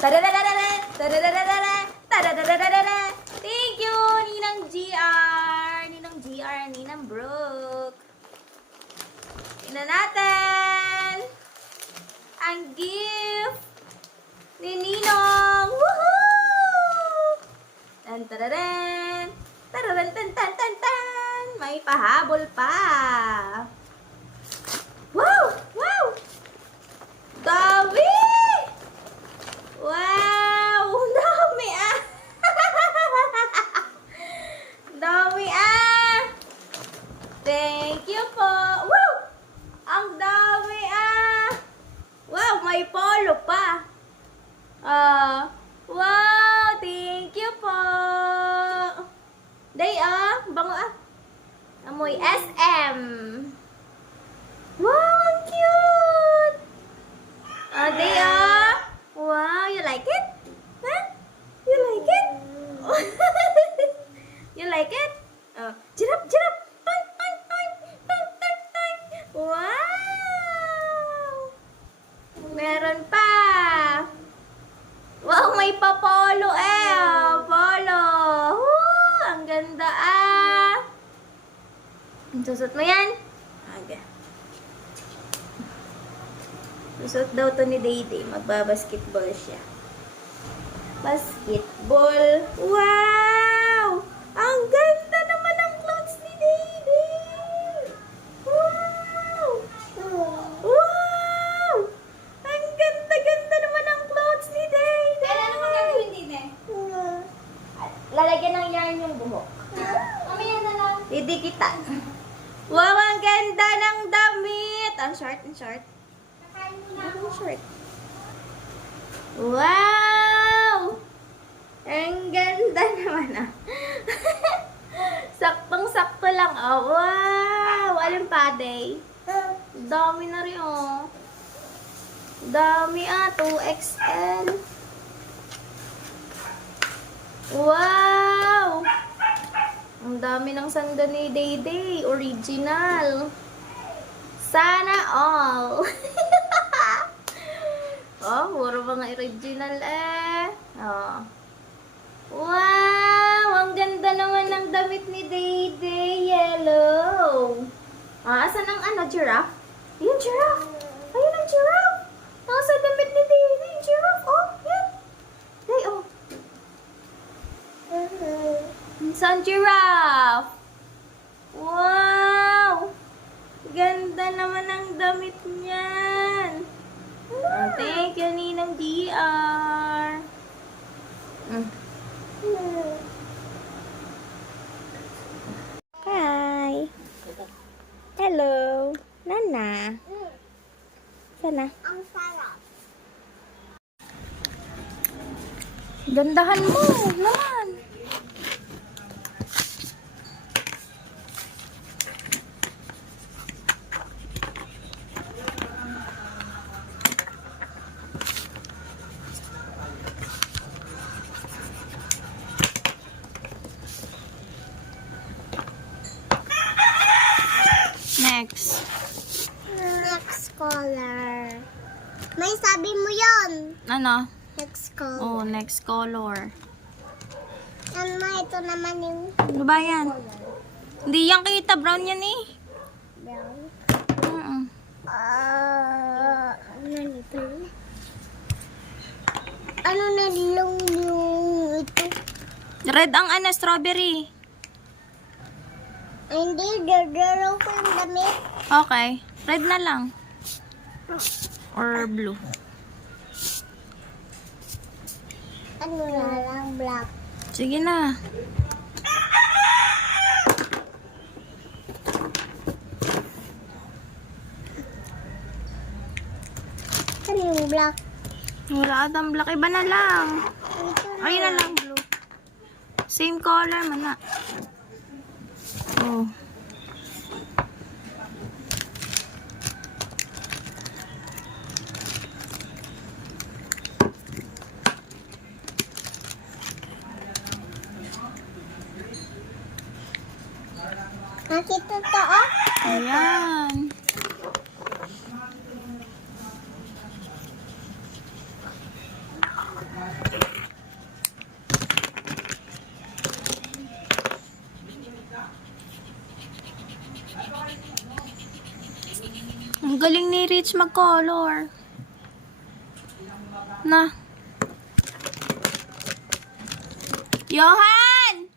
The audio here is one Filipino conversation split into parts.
Tadadadadada! Tadadadadada! Tadadadadada! Thank you, Ninang GR! Ninang GR, Ninang Brooke. Tingnan natin! Ang gift ni Ninong! Woohoo! Tan tararan! Tararan tan tan tan tan! May pahabol pa! Wow! Wow! Dami! Wow! Dami ah! Dami ah! Thank you po! Wow! Ang dami ah! Wow! May polo pa! Wow! Thank you po! Day ah! Bango ah! Amoy SM! Wow! Ang cute! Day ah! Wow! You like it? Huh? You like it? You like it? Jirap! Jirap! Toy! Toy! Toy! Toy! Toy! Toy! Wow! Meron pa! Wow! May pa-polo eh! Polo! Woo! Ang ganda ah! Susot mo yan? Okay. Susot daw to ni Dayday. Magbabasketball siya. Basketball! Wow! Ang ganda naman ng clothes ni Dayday! Wow! Wow! Ang ganda-ganda naman ng clothes ni Dayday! Kailan naman gagawin din eh? Lalagyan ng yarn yung buhok. Mamaya na lang. Didikitan. Wow, ang ganda ng damit! Ang short, ang short. Kakain muna ako. Ang short. Wow! Ang ganda naman ah. Saktong-sakto lang ah. Wow! Alam pa, Day? Dami na rin oh. Dami ah. 2XL. Wow! Ang dami ng sando ni Dayday. Original. Sana all. Oh, puro mga original eh. Oh. Wow! Ang ganda naman ng damit ni Dayday. Yellow. Asan ang ano, giraffe? Ayun, giraffe. Ayun ang giraffe. Nasa damit ni Dayday. Giraffe. Oh, yan. Day, oh. Saan giraffe? Wow! Ganda naman ang damit niyan. Thank you, Ninang DR. Hi. Hello. Nana. Sana. Ang sarap. Gandahan mo naman. Next. Next color. May sabi mo yon. Ano? Next color. Oh, next color. Ano, ito naman yung Ano ba yan? Hindi yan kita. Brown yan eh. brown. Ano nito? Ano na yung ito? Red ang ano, strawberry. Ay, hindi, dodoro ko yung damit. Okay. Red na lang. Or blue. Ano na lang, black. Sige na. Ano yung black? Wala atang black. Iba na lang. Ito na. Ayun na lang, blue. Same color man na. Oh. Nakita to, oh. Ayan. ni Rich mag-color. Na. Johan!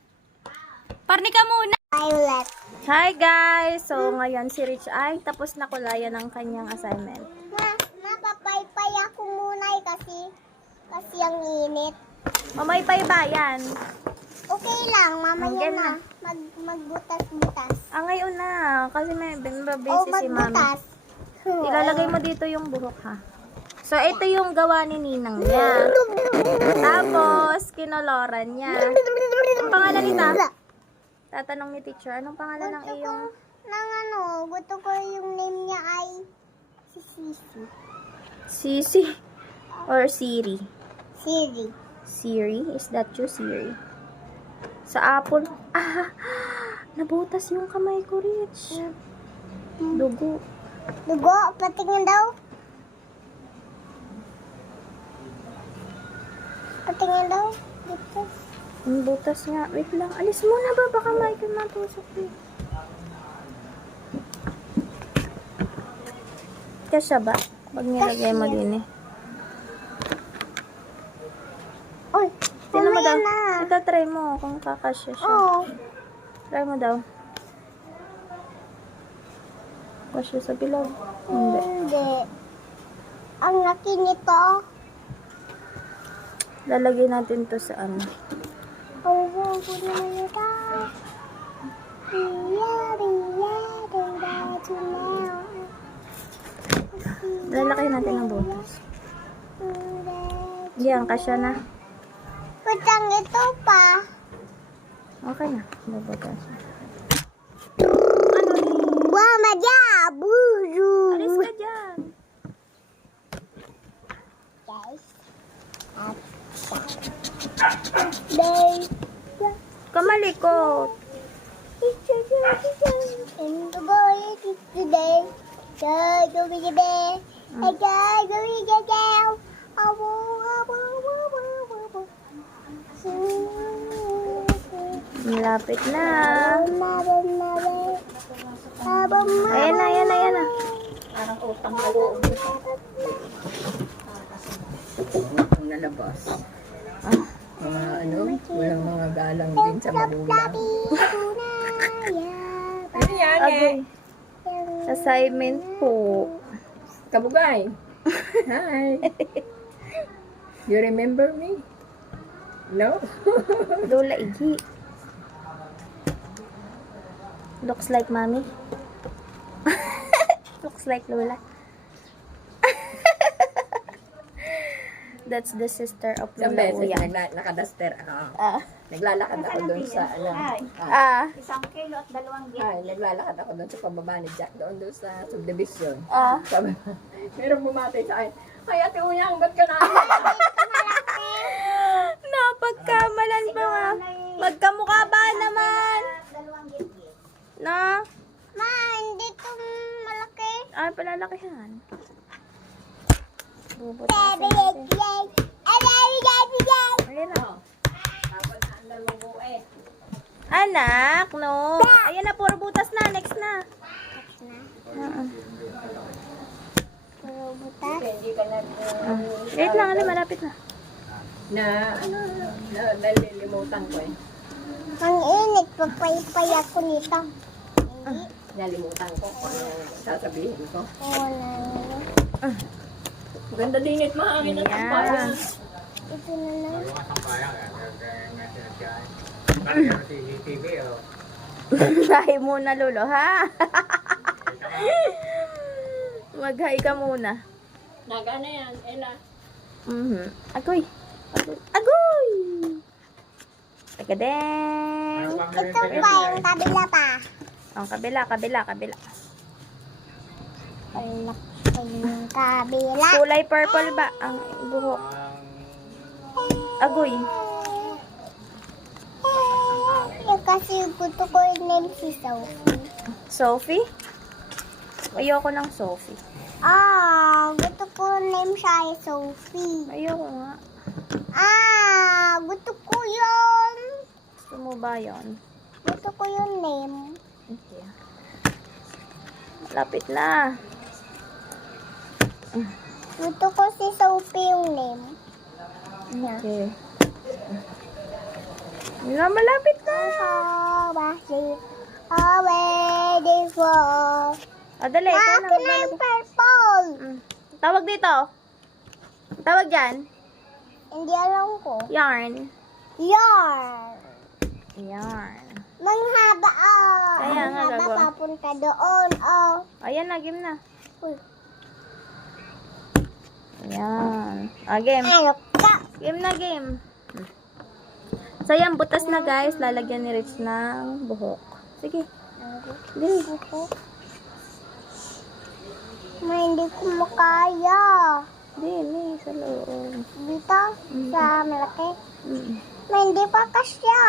Parni ka muna. Violet. Hi guys! So ngayon si Rich ay tapos na kulayan ng kanyang assignment. Napapaypay ako muna kasi ang init. Mamaypay ba yan? Okay lang, mamaya Hanggang na. Magbutas-butas. Ngayon na. Kasi may busy O si mami. magbutas. Ilalagay mo dito yung buhok ha. So ito yung gawa ni Ninang niya. Tapos kinoloran niya. Ang pangalan nita? Tatanong ni teacher, anong pangalan ng iyong... Gusto ko yung name niya ay si Sisi. Sisi? Or Siri? Siri. Siri? Is that you, Siri? Sa apple. Nabutas yung kamay ko, Rich. Dugo. Dugo, patingin daw. Patingin daw. Dito. Ang butas nga. Wait lang. Alis muna ba? Baka may matusok eh. Kasya ba? Pag nilagay mo din eh. Uy, Tignan mo daw. na. Ito, try mo kung kakasya siya. Oo. Try mo daw. Kasya sa bilog. Hindi. Hindi. Ang laki nito. Lalagay natin to sa ano. Oh, Lalakay natin ang butas. Yan, kasya na. Putang ito pa. Okay na. Bubutas. Mama dia, buru. Alis ka dyan. Guys. Day. Kamalikot. And the boy is today. Go be the bear. Hey, go be the girl. Malapit na. Ayan na, ayan na, ayan na. Parang utang na loob. Ang nalabas. Walang mga galang din sa magulang. Ano yan Okay. Assignment po. Kabugay. Hi. You remember me? No? Lola Igi. Looks like mommy. Looks like Lola. That's the sister of Isang Lola beses Uya. nakadaster ako. Ah. Naglalakad ako doon sa Isang kilo at 2 naglalakad ako doon sa pababa ni Jack doon sa subdivision. Ah. Sabi, merong bumatay sa akin. Ay, Ate Uyang, ba't ka na? Napagkamalan pa nga. Magkamukha ba naman? Na? Ma, hindi ito malaki. Ay, palalakihan. Baby, Bubutasin natin. Ayun na. Anak, no. Ayan na, puro butas na. Next na. Hindi ka na, Wait lang, ano, malapit na. nalilimutan ko eh. Ang init, papaypay ako nito. Nalimutan ko kung ano sasabihin ko. Wala. Maganda din it, mahangin at ang bayan. Ito na lang. Hi muna, Lolo, ha? Mag-hi ka muna. Naga na yan, Ella. Agoy. Agoy! Tagadeng. Ito pa, yung kabila pa. Ang kabila. Yung kabila. Kulay purple ba ang buhok? Agoy. Kasi gusto ko yung name si Sophie. Sophie? Ayoko ng Sophie. Gusto ko name siya ay Sophie. Ayoko nga. Gusto ko yun. Gusto mo ba yun? Gusto ko yung name. Okay. Lapit na. Gusto ko si Sophie yung name. Okay. Wala, malapit na. Already for. O, dali. Ikaw na. Akin na yung purple. Tawag dito. Tawag dyan. Hindi alam ko. Yarn. Yarn. Yarn. Manghaba, oh. Kaya nga, Manghaba gago. papunta doon, oh. Ayan na, game na. Uy. Ayan. O, game. Ano ka? Game na, game. So, yan, butas na guys. Lalagyan ni Rich ng buhok. Sige. Dili. Hindi ko makaya. Dili, sa loob. Dito, sa malaki. Mm. Hindi pa kasya.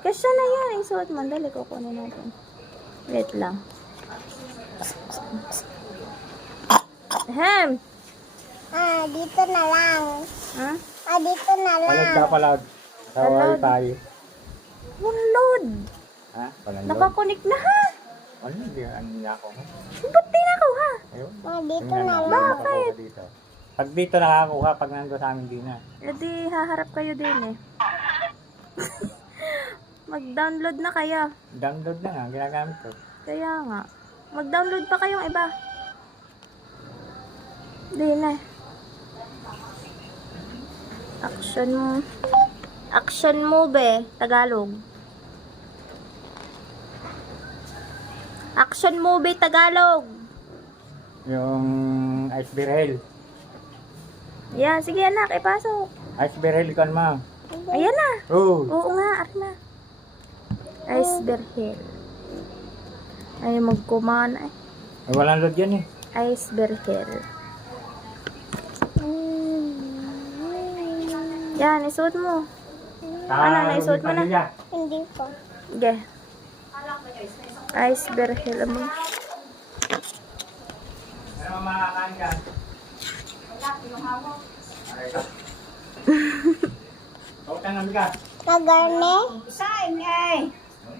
Kasi na yan. Isuot mo. Dali, kukunin natin. Wait lang. Ahem. Dito na lang. Ha? Dito na lang. Palag ka palag. Sa wifi. Download. Ha? Palag. Nakakonik na ha. Ano? Hindi ano niya ako. Ba't di na ako ha? Ayun. Dito Tingnan na mo, lang. nakakuha dito. Pag dito nakakuha, pag nando sa amin din na. E di haharap kayo din eh. Mag-download na kayo. Download na nga, ginagamit ko. Kaya nga. Mag-download pa kayong iba. Di na. Action movie. Tagalog. Action movie Tagalog. Yung Iceberg. Yan, sige anak, ipasok. Iceberg kan ma. Ayan na. Oh. Oo nga, ari na. Iceberg Hill. Ay, magkumana eh. Ay, walang load yan eh. Iceberg Hill. Yan, isuot mo. Ano, naisuot mo na? Hindi pa. Sige. Iceberg Hill mo. Ano makakain ka? Kautan ng bigas. Nagarne? Saan eh?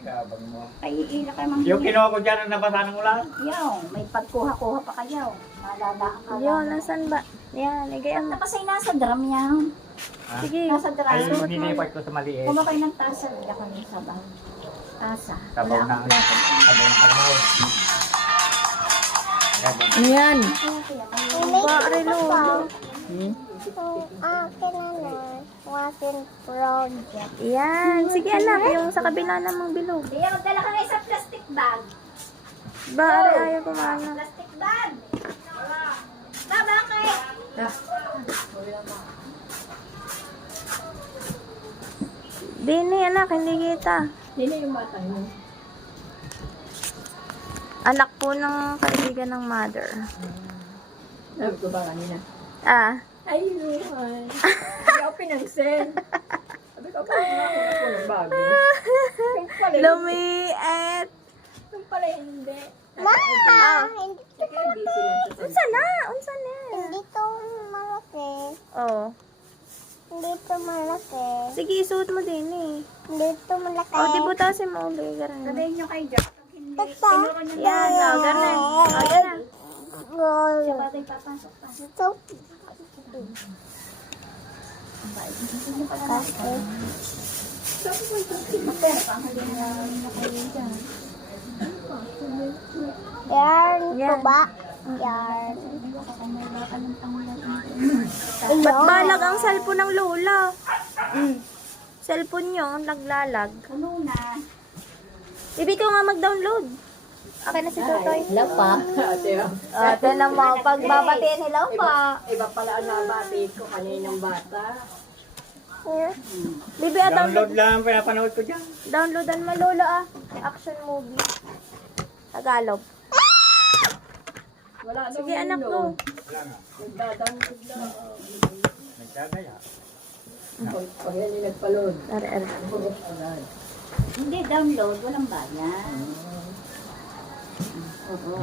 Kabag mo. Ay, iila kayo mga Yung kinuha ko dyan ang nabasa ng ulan. yaw. May pagkuha-kuha pa kayo. Maladaan ka. Yun, nasan ba? Yan, igayam na. Tapos ay nasa drum yan. Sige. Nasa Ay, drum. yung ninipot ko sa maliit. Kumuha kayo ng tasa. Wala ka ng sabaw. Tasa. Sabaw Wala na. akong plato. Sabaw ng kalahaw. Yan. May Bakit pa. lolo? Akin na nun. Wasn't project. Yan. Sige anak, yung sa kabila namang bilog. Hindi, magdala ka na isang plastic bag. Ba, ari ayaw kumana. Plastic bag. Ba, bakit? Dini anak, hindi kita. Hindi yung bata mo. Anak po ng kaibigan ng mother. Sabi ko ba kanina? Ah. Ay, Luhan. Hindi ako pinansin. Sabi ko, bakit nga ako ng bago? Yung pala, Lumiet. yung pala hindi. Ma! Ah. Hindi, Sige, busy lang sa Unsa na? Unsa na? hindi to malaki. Oh. Hindi to malaki. Sige, isuot mo din eh. Hindi to malaki. Oh, di butasin mo ulit. Ganun. Sabihin nyo kay Jack, pag hindi, Tata. tinuro nyo Yan, oh, ganun. Oh, yan na. siya batay papasok pa. So, Pero pang hindi na nakayin dyan. yarn Yan. ko ba? Yarn. Ba't balag ang cellphone ng lola? Cellphone nyo, naglalag. Puno na. Ibig ko nga mag-download. Okay na si Totoy. Hello pa. Ate na mo, pagbabatiin hello pa. Iba pala ang nabati ko kaninang bata. Bibi, download. Download lang ang pinapanood ko dyan. Downloadan mo lola ah. Action movie. Tagalog. Wala daw Sige anak ko. Wala nga. Nagdadownload lang. Nagdadaya. Pag yan yung nagpaload. Are. Hindi, download. Walang bayan. Oo.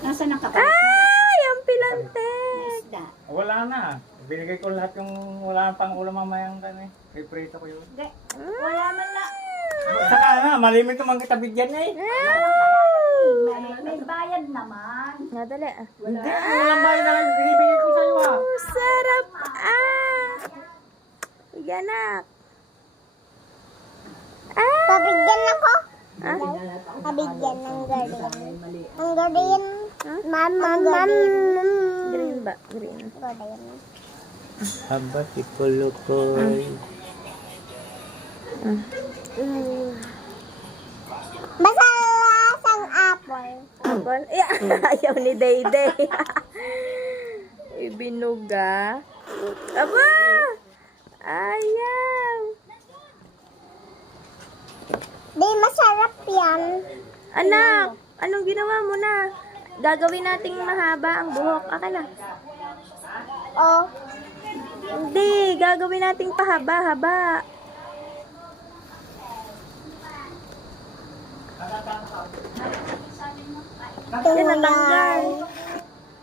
Nasaan ang kapalit? Ay, ang pilantes. Isda. Wala na. Binigay ko lahat yung wala pang ulam mamayang kami. Piprito ko yun. Hindi. Wala man lang. Saka na, malimit naman kita bigyan eh. May bayad naman. Nga, dali. Hindi, walang bayan na lang binibigay ko sa'yo ah. Oh, sarap! Sige, anak. Pabigyan ako. Ah? Pabigyan ng galing. Mali. Ang galing. Mama. Green ba? Green. Galing. Haba si Kulukoy. Basta lasang apple. Apple? Ayaw ni Dayday. Ibinuga. Aba! Ayaw! Di masarap yan. Anak! Anong ginawa mo na? Gagawin nating mahaba ang buhok. Aka na. Oh. Hindi, gagawin nating pahaba-haba. Yan, natanggal.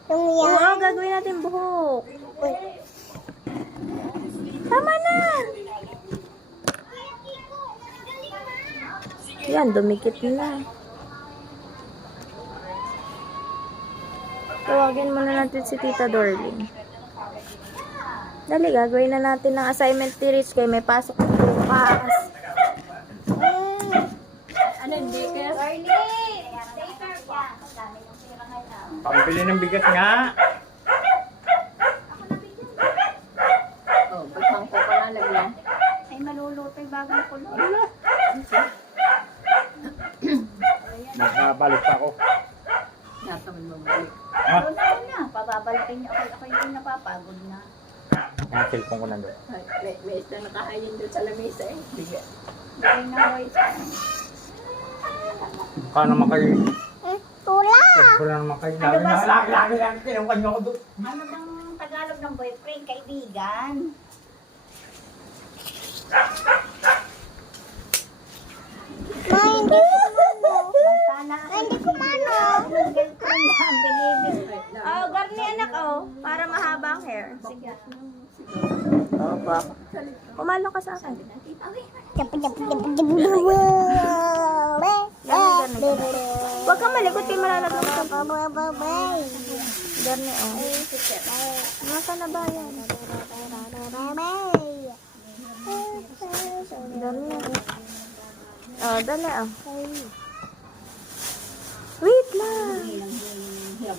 Yung Oo, yan. gagawin natin buhok. Tama na! Yan, dumikit na. Tawagin muna natin si Tita Dorling. Dali, gagawin na natin ng assignment ni Rich kay may pasok na bukas. Ano, hindi kaya? Pambili ng bigas nga. Oh, ba't mangko ka na lagyan? Ay maluluto yung bagong kulot. Magbabalik pa ako. Nataman mo balik. Ha? na. Pababalikin niyo ako. Ako yung napapagod na. Ang cellphone ko nandun. Ay, may isda nakahayin doon sa lamesa eh. Sige. Ay na wait. Baka naman kayo. Tula! Wala naman kayo. Lagi lang. Tinungkan nyo ako doon. Ano bang Tagalog ng boyfriend? Kaibigan? Ma, hindi ko mano. Hindi ko mano. Girlfriend lang, binibig. Oh, garni anak, oh. Para mahaba ang hair. Sige. Oh, bak. Kumalo ka sa akin. Huwag kang malikot kay malalaglag ka. Garni, oh. Nasa na ba yan? Garni. Oh, dali, oh. Wait lang. Yan.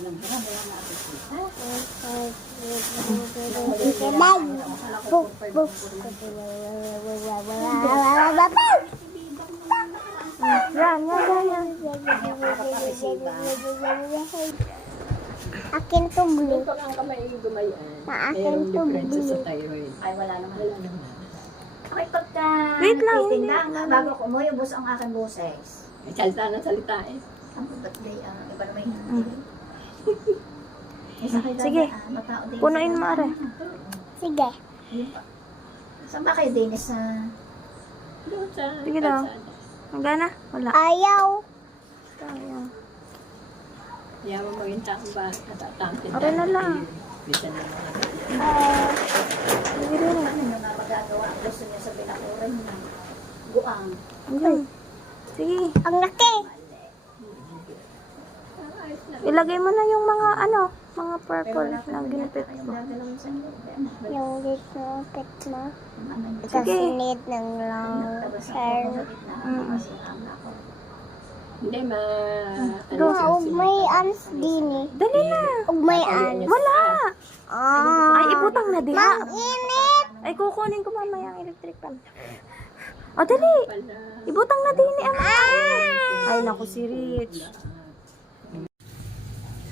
Akin to blue. Ito ang kamay gumayan. Akin Mayroong to diferensya sa blue. thyroid. Ay, wala naman. Okay, pagka Wait lang, titinda, hindi. bago ko umuwi, ubos ang aking boses. May salita ng salita eh. Ang birthday, iba naman hindi. Isa kayo Sige. matao din. Punuin mo, are. Sige. Saan ba kayo, Dennis? Doon sa Sige daw. kalsada. Hanggang na? Wala. Ayaw. Sayang. Yaman mo yung taong ba? Natatangkin. Are na lang. Bisan na mga Sige rin. Ano nyo nga magagawa? Ang gusto niya sa binakuran na guang. Hanggang. Sige. Ang laki. Ilagay mo na yung mga mga purple na ginipit ko. Yung ginipit mo. Sige. Kasi need ng long hair. Hindi ma... Ug may ans din eh. Dali na. Ug may ans. Wala. Ah. Ay, ibutang na diha. Mang init. Ay, kukunin ko mamaya ang electric pan. O, dali. Ibutang na din ni Ama. Ay, naku si Rich.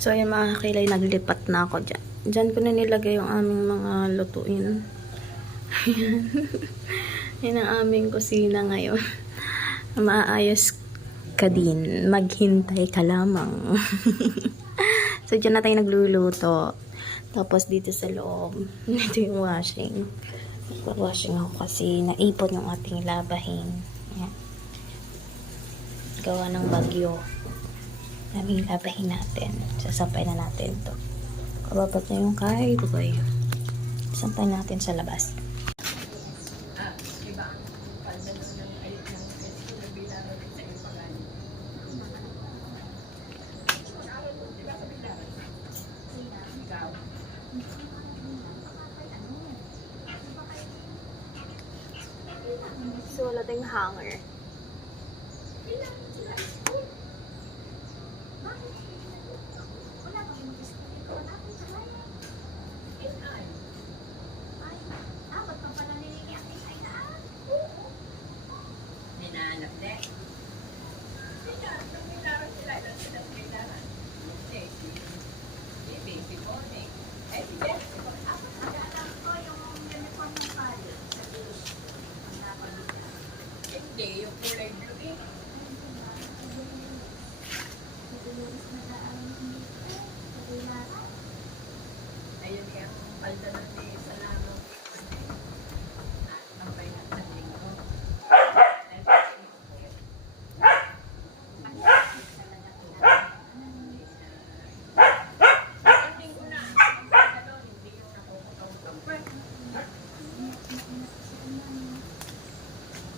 So, ayan mga kakilay, naglipat na ako dyan. Dyan ko na nilagay yung aming mga lutuin. Ayan. Yan ang aming kusina ngayon. Maayos ka din. Maghintay ka lamang. So, dyan na tayo nagluluto. Tapos dito sa loob, ito yung washing. Washing ako kasi naipon yung ating labahin. Ayan. Gawa ng bagyo. Naming labahin natin. Sasampay na natin to. Kababat na yung kahit boy. Sampay natin sa labas. Kasi wala tayong hanger. Hinahanap din. Hindi, yung kulay blue eh. Ayun yung palda ng sa lamang. At tambay ng sagling ko.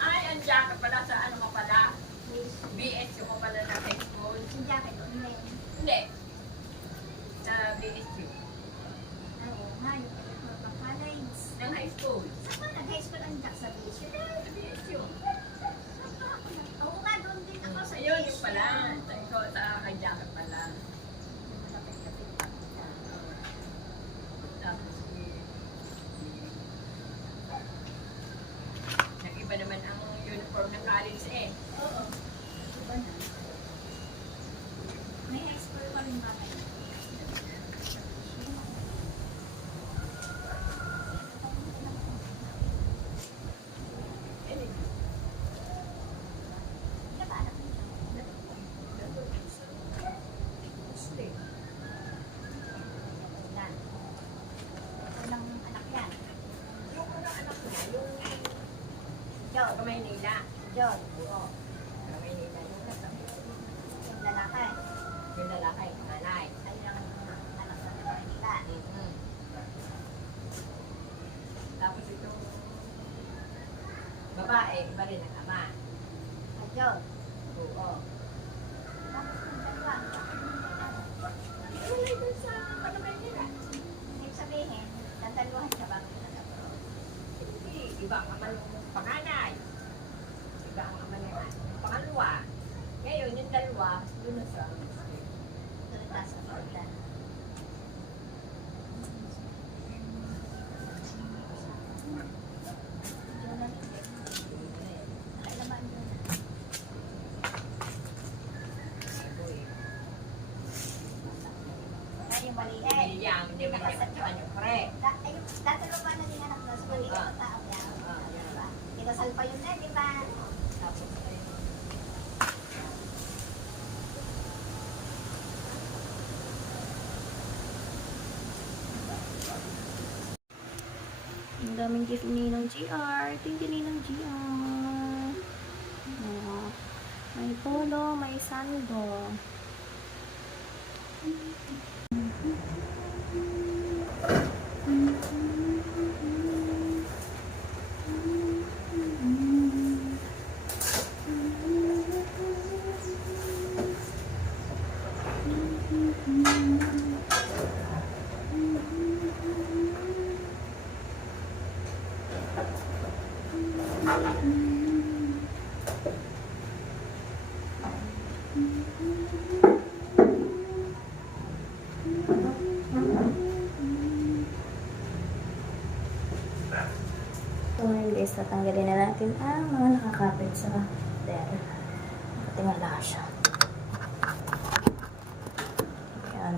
Ay, ang jacket pala sa ano ka pala? BSU ka pala na high school. Hindi. Sa BSU. Ng high school. Sa BSU. Ayun, yung pala. Sa ikaw, sa kay jacket pala. Tapos, nag-iba naman ang uniform ng college eh. Oo. Iba na. May high school pa rin ba kayo? Unang anak yan. Yung unang anak niya, yung John. sa Maynila. John. Oo. Sa Maynila, yung nasa Yung lalaki. yung lalaki, nanay. Ay ang anak sa Manila. Tapos itong babae, iba rin ang ama. John. Oo. Tapos yung dalawa. Wala doon sa Maynila. Ibig sabihin, nataluhan siya bago siya nag-abroad. Hindi, iba ang ama ng panganay. Iba ang ama ng pangalawa. Ngayon, yung dalawa, doon na sa Doon na sa Florida. John na hindi. Nakailaman yun. Ay, yung maliit. William, hindi ba niya katuan yung correct? Dati pa na din anak na sa maliit ang tao niya. Diba? Kinasal pa yun na, di ba? Tapos, Ang daming gift ni Ninang GR. Thank you, Ninang GR. Oh, may polo, may sando. So ngayon guys, tatanggalin na natin ang mga nakakapit sa der. Nakatingala siya. Ayan.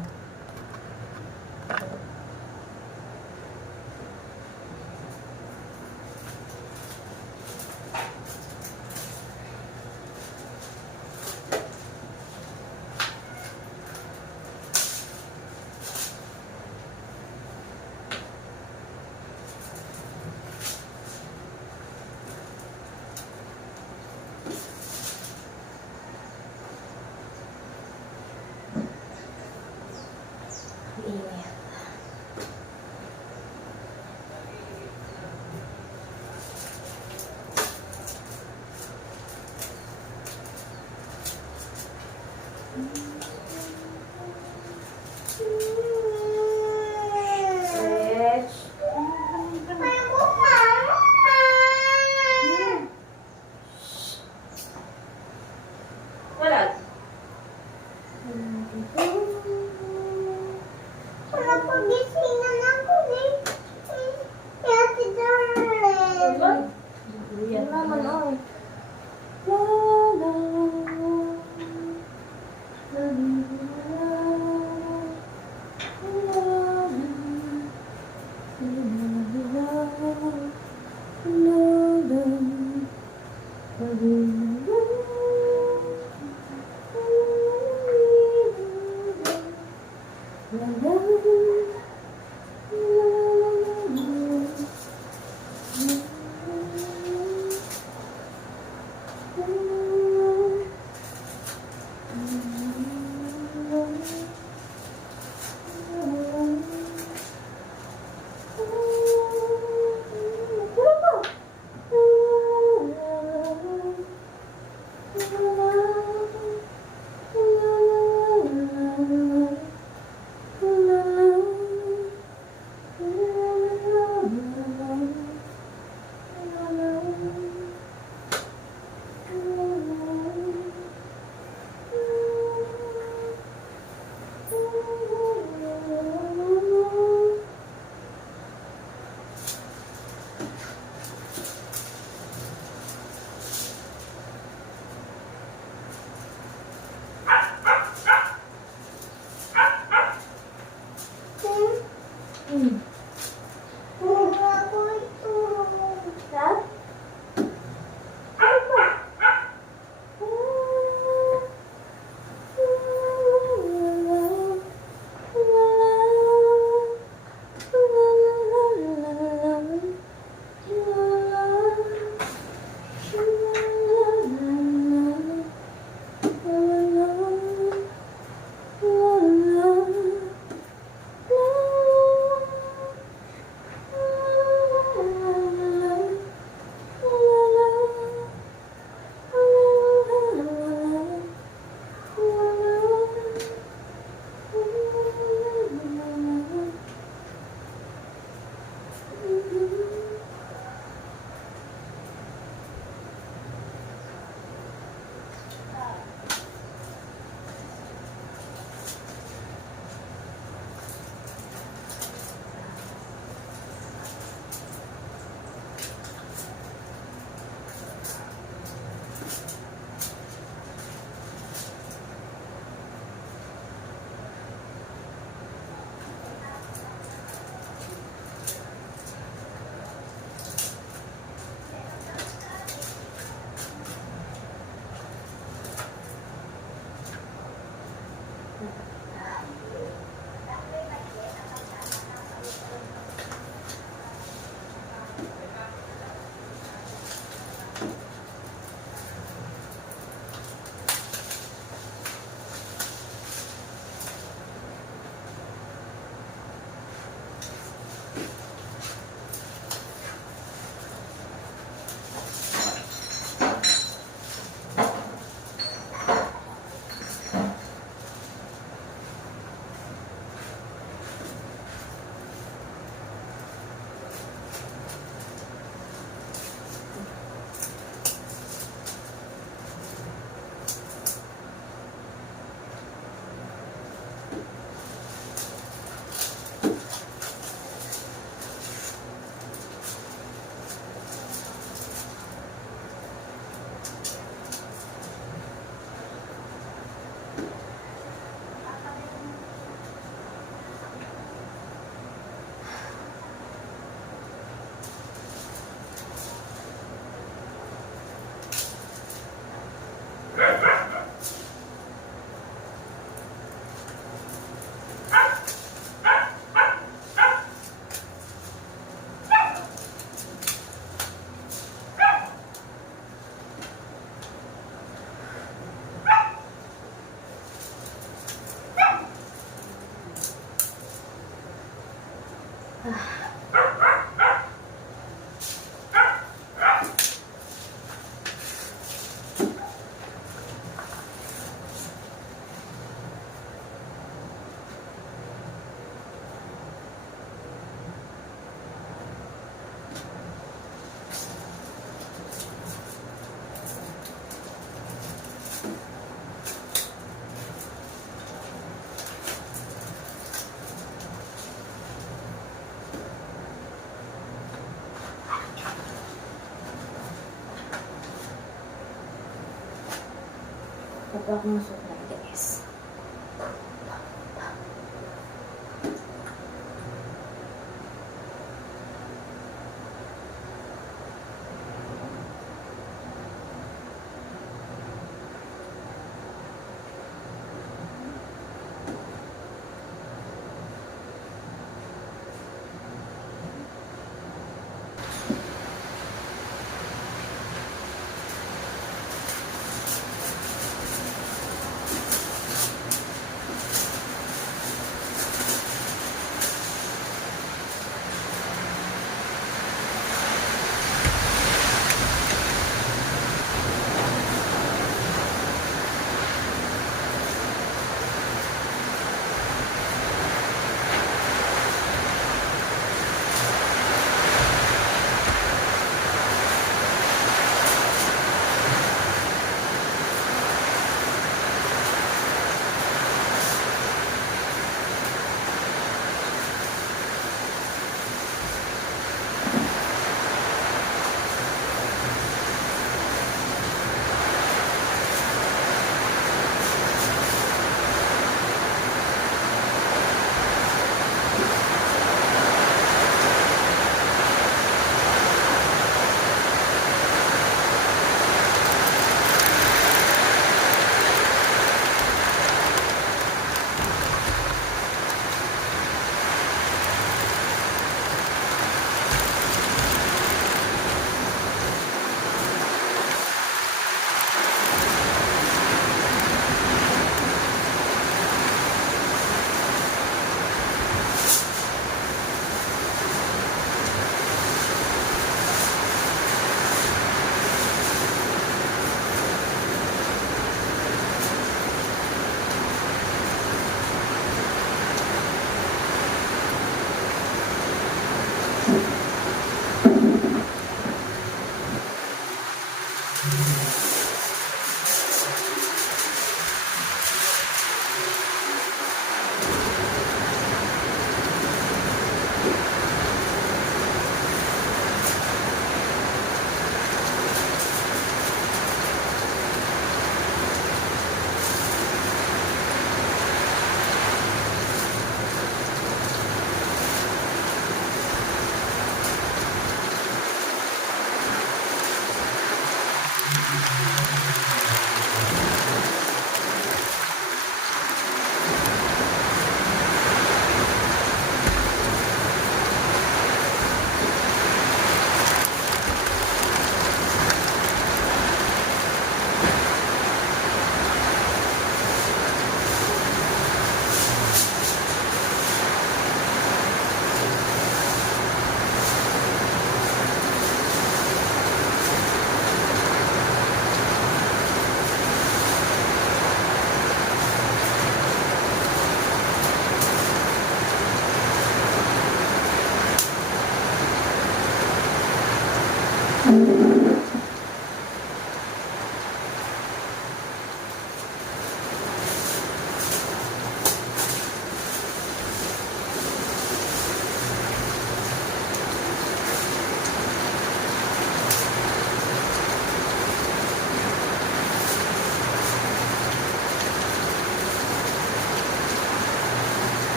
Pag ako nasuot na guys.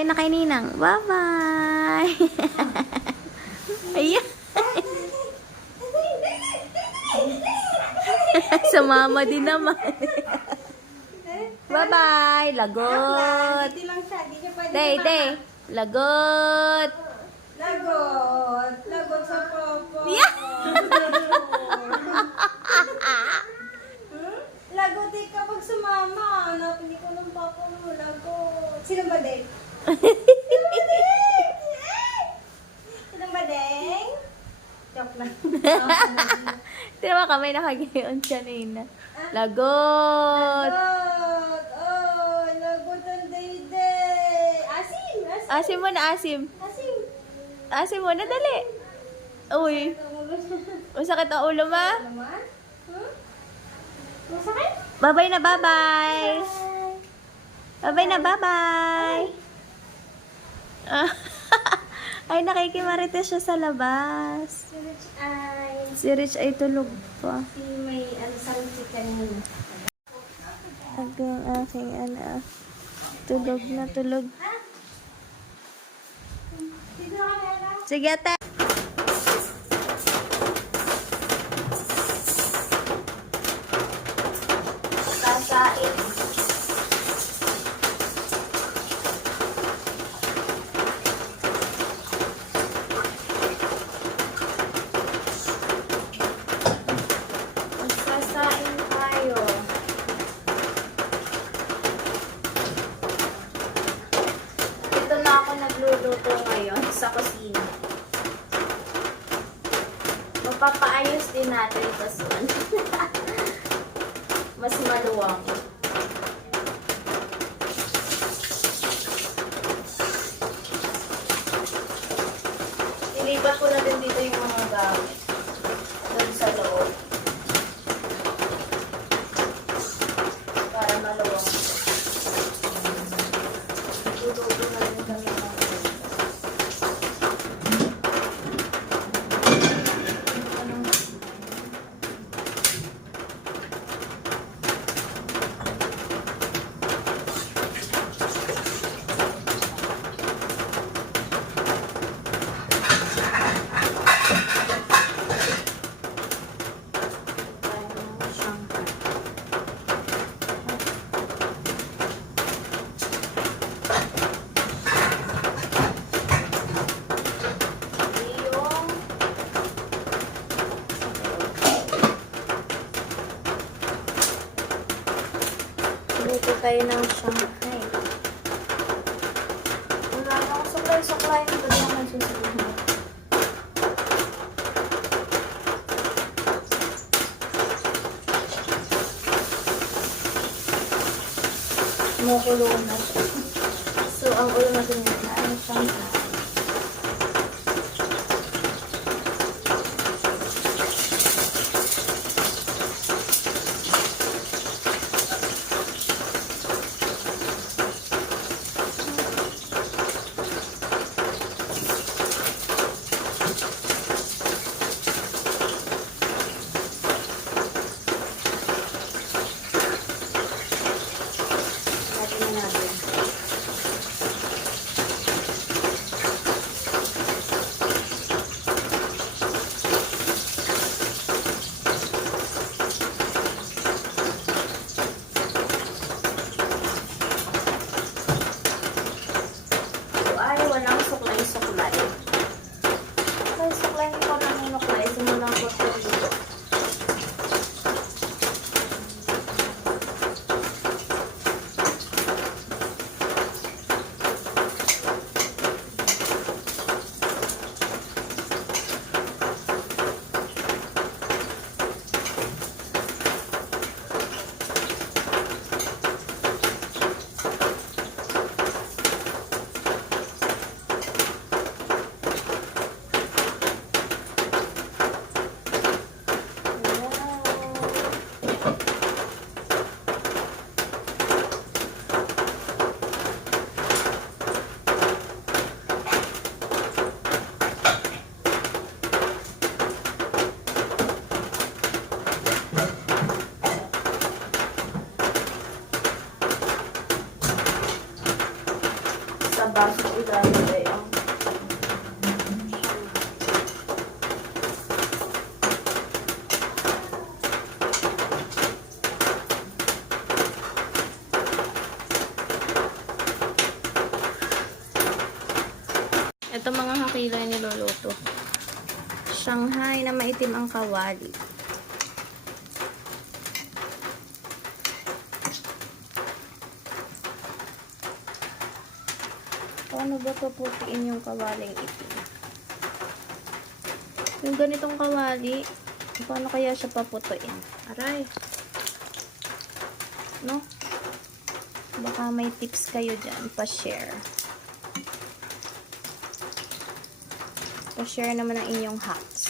Bye-bye na kay Ninang. Bye-bye. Ayan. Sa mama din naman. Bye-bye. Lagot. Hindi lang siya. Hindi niya pwede. Day. Lagot. Lagot. Lagot sa popo. Yeah. Lagot eh kapag sumama. Napili ko ng papa mo. Lagot. Sino ba, Deng? Sino ba, Deng? Joke lang. Tira kami nakagiyon siya Nina. Lagot. Lagot. Oh, lagot ang day-day. Asim. Asim mo na, asim. Asim. Asim mo na, dali. Uy. Masakit ang ulo, ma. Naman? Masakit? Bye-bye na, bye-bye. Bye-bye na, bye-bye. Ah, ay, nakikimarites siya sa labas. Si Rich ay... Si Rich ay tulog pa. Si may alasal si kanina. At yung aking anak. Tulog na, tulog. Dito ka meron? Sige, ate. Sasain. Sasain tayo. Ito na ako nagluluto ngayon sa kusina. Magpapaayos din natin ito soon. Mas maluwang. Ilipat ko na din dito yung mga gamit. Doon sa loob. Para maluwang. Luluto na din kami ng Dito tayo ng Shanghai. Wala na ako supply. Ito na naman susunod. Kumukulo na siya. So, ang ulo natin na ay Shanghai. Natin na natin. Shanghai na maitim ang kawali. Paano ba paputiin yung kawaling itim? Yung ganitong kawali, paano kaya siya paputuin? Aray. No? Baka may tips kayo dyan. Pa-share. Pa-share naman ang inyong hacks.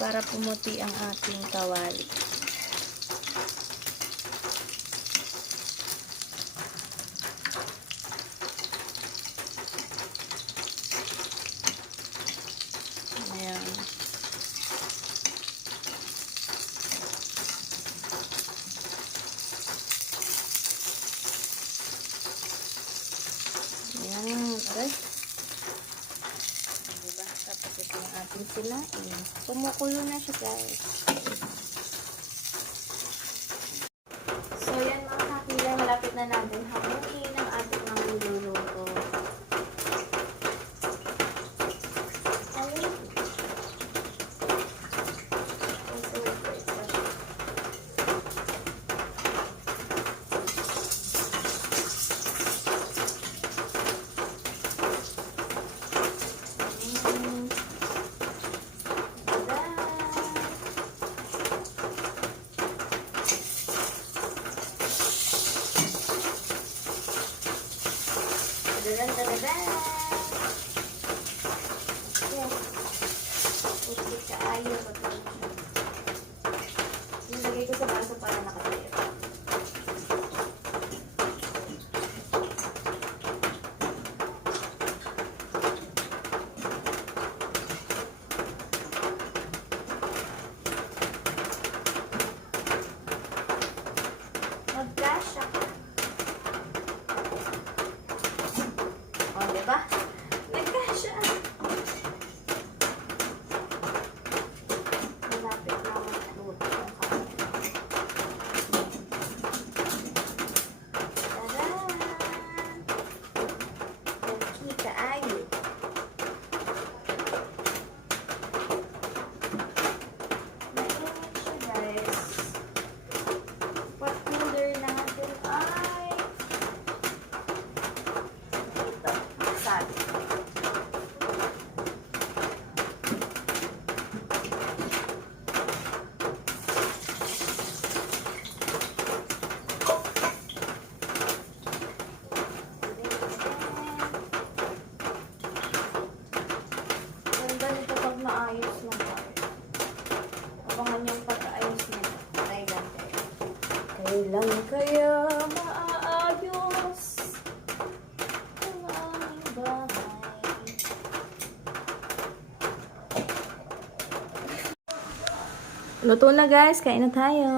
Para pumuti ang ating kawali. Ayan. Ayan. Aray. Diba? Tapos ito yung ating sinain. Kumukulo na siya, guys. So, yan mga kakilay. Malapit na natin hamuin ang ating mga niluluto. Ayun. Tadadan, tadadan. Yes. Puti kaayo. Nilagay ko sa baso para nakatira. Magkasya ka. O, diba? Nagkasya. Malapit na magluto ang kanya. Tadaan! Nagkita ayo. Mainit siya, guys. Pot cooler natin ay ito, sabi. Ganda nito pag naayos mo pa. Abangan yung pag-aayos mo. Kailan kaya? Kailan kaya maaayos ang aming bahay? Luto na, guys. Kain na tayo.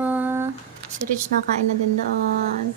Si Rich na kain na din doon.